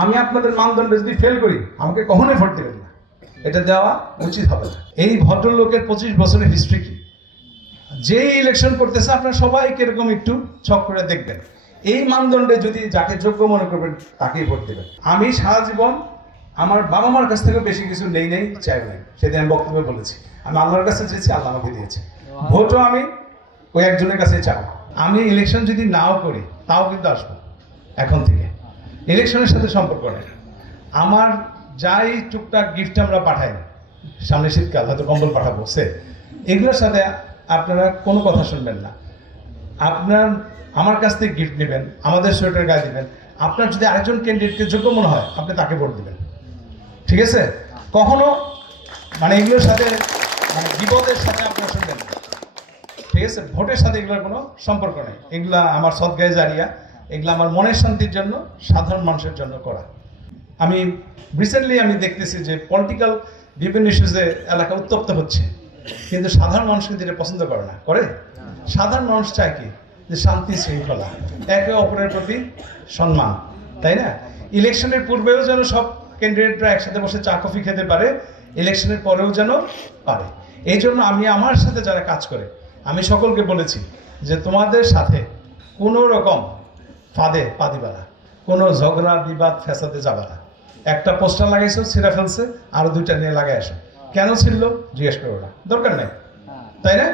আমি আপনাদের মানদণ্ডে যদি ফেল করি আমাকে কখনোই ভোট দেবেন না, এটা দেওয়া উচিত হবে না। এই ভদ্রলোকের 25 বছরের হিস্ট্রি কি, যেই ইলেকশন করতেছে আপনারা সবাই কিরকম একটু ছক করে দেখবেন। এই মানদণ্ডে যদি যাকে যোগ্য মনে করবেন তাকেই ভোট দেবেন। আমি সারা জীবন আমার বাবা মার কাছ থেকে বেশি কিছু নেই চাই নাই, সেদিন আমি বক্তব্যে বলেছি আমি আল্লাহর কাছে চেয়েছি, আল্লাহ আমাকে দিয়েছে। ভোটও আমি ওই একজনের কাছে চাও। আমি ইলেকশন যদি নাও করি তাও কিন্তু আসবো। এখন থেকে ইলেকশনের সাথে সম্পর্ক নেই। আমার যাই টুকটাক গিফট আমরা পাঠাই, সামনে শীতকাল হয়তো কম্বল পাঠাবো, এগুলোর সাথে আপনারা কোনো কথা শুনবেন না। আপনার আমার কাছ থেকে গিফট নেবেন, আমাদের সোয়েটার গায়ে দিবেন। আপনার যদি আরেকজন ক্যান্ডিডেটকে যোগ্য মনে হয় আপনি তাকে ভোট দিবেন, ঠিক আছে? কখনো এগুলোর সাথে বিপদের সাথে আপনারা শুনবেন না, ঠিক আছে? ভোটের সাথে এগুলোর কোনো সম্পর্ক নেই। এগুলা আমার সদগায়ে জারিয়া, এগুলো আমার মনের শান্তির জন্য, সাধারণ মানুষের জন্য করা। আমি রিসেন্টলি দেখতেছি যে পলিটিক্যাল বিভিন্ন ইস্যুজে এলাকা উত্তপ্ত হচ্ছে, কিন্তু সাধারণ মানুষ কিন্তু এটা পছন্দ করে না। করে সাধারণ মানুষ চায় কি, যে শান্তি শৃঙ্খলা, একে অপরের প্রতি সম্মান, তাই না? ইলেকশনের পূর্বেও যেন সব ক্যান্ডিডেটরা একসাথে বসে চা কফি খেতে পারে, ইলেকশনের পরেও যেন পারে। এই জন্য আমি আমার সাথে যারা কাজ করে আমি সকলকে বলেছি যে তোমাদের সাথে কোনো রকম ফাঁদে পা দিবা না, কোনো ঝগড়া বিবাদ ফ্যাসাদে যাবা না। একটা পোস্টার লাগাইছো, ছিঁড়া ফেলছে, আরো 2টা নিয়ে লাগাই আসো। কেন ছিল জিজ্ঞেস করো না, দরকার নেই, তাই না?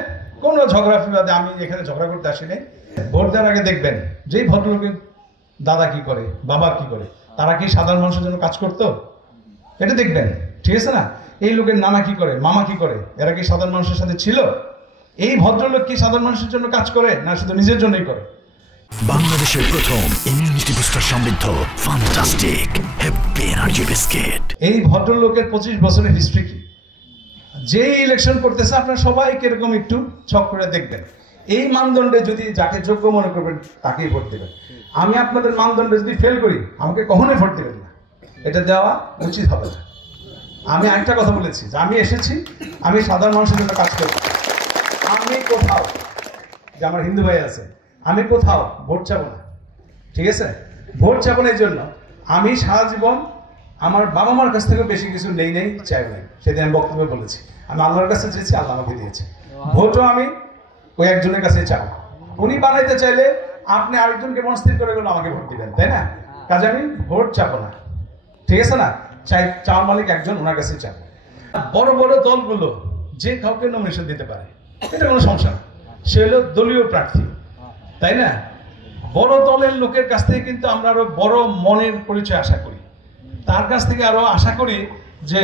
কোনো ঝগড়া বিবাদে আমি এখানে ঝগড়া করতে আসি নাই। ভোট দেওয়ার আগে দেখবেন যেই ভদ্রলোকের দাদা কি করে, বাবা কি করে, তারা কি সাধারণ মানুষের জন্য কাজ করতো, এটা দেখবেন, ঠিক আছে না? এই লোকের নানা কি করে, মামা কি করে, এরা কি সাধারণ মানুষের সাথে ছিল? এই ভদ্রলোক কি সাধারণ মানুষের জন্য কাজ করে, না শুধু নিজের জন্যই করে? বাংলাদেশের প্রথম ইমিউনিটি বুস্টার সমৃদ্ধ ফ্যান্টাস্টিক হ্যাপি এনার্জি বিস্কিট। এই ভদ্রলোকের 25 বছরের হিস্ট্রি কি, যেই ইলেকশন করতেছে আপনারা সবাই কিরকম একটু ছক করে দেখবেন। এই মানদণ্ডে যদি যাকে যোগ্য মনে করবেন তাকেই ভোট দেবেন। আমি আপনাদের মানদণ্ডে যদি ফেল করি আমাকে কখনোই ভোট দেবেন না, এটা দেওয়া উচিত হবে না। আমি একটা কথা বলেছি যে আমি এসেছি, আমি সাধারণ মানুষের জন্য কাজ করব। আমি কোথাও, যে আমার হিন্দু ভাই আছে, আমি কোথাও ভোট চাবো না, ঠিক আছে? ভোট চাবো না। এই জন্য আমি সারা জীবন আমার বাবা মার কাছ থেকে বেশি কিছু নেই চাই নাই, সেদিন আমি বক্তব্যে বলেছি আমি আল্লাহর কাছে চেয়েছি, আল্লাহ আমাকে দিয়েছে। ভোটও আমি ওই একজনের কাছে চাও। উনি বানাইতে চাইলে আপনি আরেকজনকে মনস্থির করে গেলে আমাকে ভোট দিবেন, তাই না? কাজে আমি ভোট চাবো না, ঠিক আছে না? চাওয়ার মালিক একজন, ওনার কাছে চাবো। বড় বড় দলগুলো যে কাউকে নমিনেশন দিতে পারে, এটা কোনো সমস্যা না, সে হলো দলীয় প্রার্থী, তাই না? বড় দলের লোকের কাছ থেকে কিন্তু আমরা আরো বড় মনের পরিচয় আশা করি, তার কাছ থেকে আরো আশা করি যে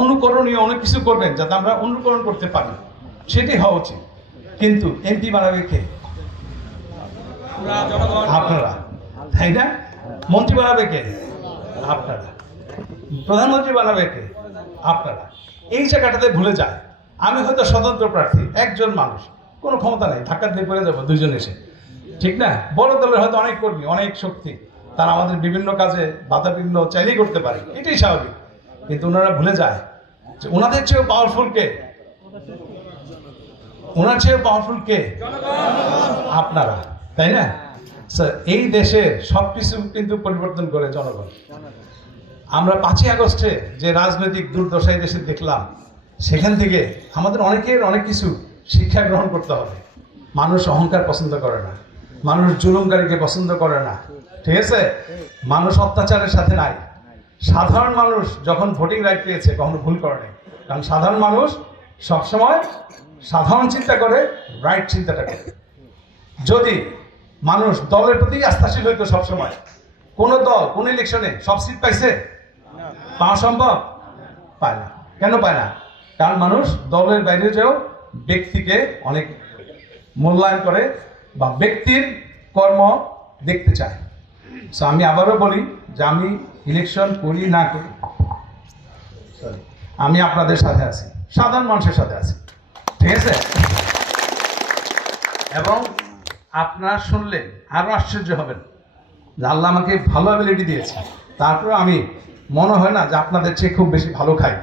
অনুকরণীয় অনেক কিছু করবেন যাতে আমরা অনুকরণ করতে পারি, সেটাই হওয়া উচিত। কিন্তু এমপি বানাবে কে? আপনারা, তাই না? মন্ত্রী বানাবে কে? আপনারা। প্রধানমন্ত্রী বানাবে কে? আপনারা। এই জায়গাটাতে ভুলে যায় আমি হয়তো স্বতন্ত্র প্রার্থী, একজন মানুষ, কোনো ক্ষমতা নেই, ধাক্কা দিয়ে পড়ে যাবো দুইজন এসে, ঠিক না? বড় দলের হয়তো অনেক কর্মী, অনেক শক্তি, তারা আমাদের বিভিন্ন কাজে বাধা বিঘ্ন চাইলেই করতে পারে, এটাই স্বাভাবিক। কিন্তু ওনারা ভুলে যায় যে ওনাদের চেয়েও পাওয়ারফুল কে? ওনার চেয়েও পাওয়ারফুল কে? আপনারা, তাই না? এই দেশে সবকিছু কিন্তু পরিবর্তন করে জনগণ। আমরা 5ই আগস্টে যে রাজনৈতিক দুর্দশায় দেশে দেখলাম, সেখান থেকে আমাদের অনেকের অনেক কিছু শিক্ষা গ্রহণ করতে হবে। মানুষ অহংকার পছন্দ করে না, মানুষ জুলুমকারীকে পছন্দ করে না, ঠিক আছে? মানুষ অত্যাচারের সাথে নাই। সাধারণ মানুষ যখন ভোটিং রাইট পেয়েছে কখনো ভুল করে নাই, কারণ সাধারণ মানুষ সবসময় সাধারণ চিন্তা করে, রাইট চিন্তাটা করে। যদি মানুষ দলের প্রতি আস্থাশীল হইতো সবসময়, কোন দল কোন ইলেকশনে সব সিট পাইছে? পাওয়া সম্ভব? পায় না। কেন পায় না? কারণ মানুষ দলের বাইরে যেও ব্যক্তিকে অনেক মূল্যায়ন করে বা ব্যক্তির কর্ম দেখতে চায়। আমি আবারও বলি যে আমি ইলেকশন করি না করি, আমি আপনাদের সাথে আছি, সাধারণ মানুষের সাথে আছি, ঠিক আছে? এবং আপনারা শুনলে আরো আশ্চর্য হবেন যে আল্লাহ আমাকে ভালো অ্যাবিলিটি দিয়েছে, তারপরে আমি মনে হয় না যে আপনাদের চেয়ে খুব বেশি ভালো খাই।